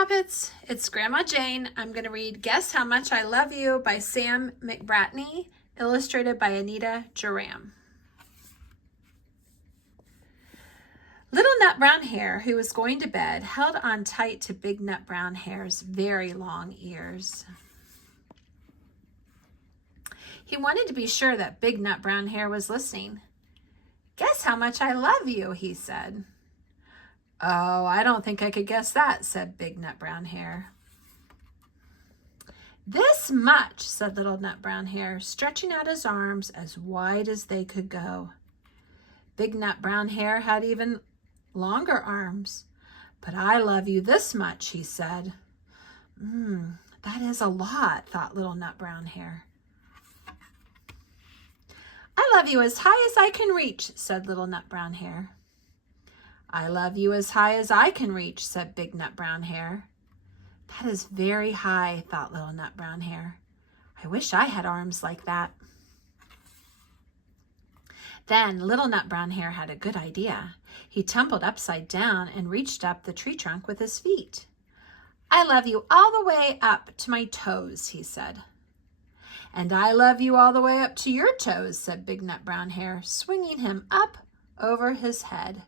Poppets, it's Grandma Jane. I'm going to read Guess How Much I Love You by Sam McBratney, illustrated by Anita, Jeram. Little Nut Brown Hare, who was going to bed, held on tight to Big Nut Brown Hare's very long ears. He wanted to be sure that Big Nut Brown Hare was listening. "Guess how much I love you," he said. "Oh, I don't think I could guess that," said Big Nut Brown Hare. "This much," said Little Nut Brown Hare, stretching out his arms as wide as they could go. Big Nut Brown Hare had even longer arms. "But I love you this much," he said. That is a lot," thought Little Nut Brown Hare. "I love you as high as I can reach," said Little Nut Brown Hare. "I love you as high as I can reach," said Big Nut Brown Hare. That is very high, thought Little Nut Brown Hare. I wish I had arms like that. Then Little Nut Brown Hare had a good idea. He tumbled upside down and reached up the tree trunk with his feet. "I love you all the way up to my toes," he said. "And I love you all the way up to your toes," said Big Nut Brown Hare, swinging him up over his head.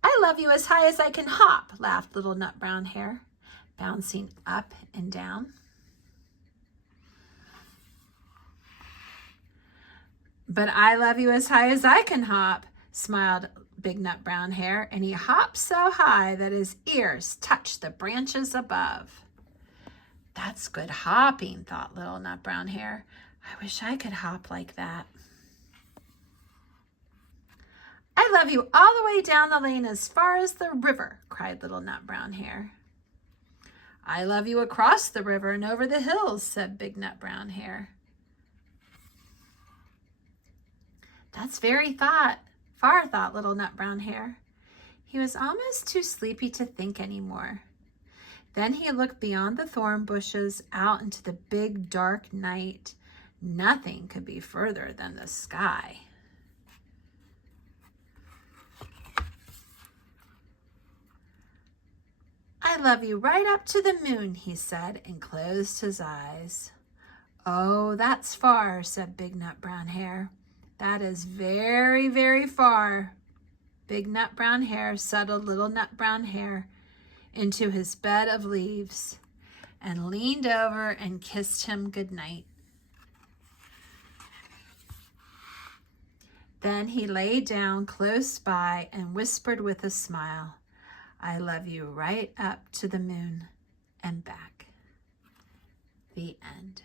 "I love you as high as I can hop," laughed Little Nut Brown Hare, bouncing up and down. "But I love you as high as I can hop," smiled Big Nut Brown Hare, and he hopped so high that his ears touched the branches above. That's good hopping, thought Little Nut Brown Hare. I wish I could hop like that. "I love you all the way down the lane as far as the river," cried Little Nut Brown Hare. "I love you across the river and over the hills," said Big Nut Brown Hare. That's very far, thought Little Nut Brown Hare. He was almost too sleepy to think anymore. Then he looked beyond the thorn bushes out into the big dark night. Nothing could be further than the sky. "I love you right up to the moon," he said, and closed his eyes. "Oh, that's far," said Big Nut Brown Hare. "That is very, very far." Big Nut Brown Hare settled Little Nut Brown Hare into his bed of leaves and leaned over and kissed him goodnight. Then he lay down close by and whispered with a smile, "I love you right up to the moon and back." The end.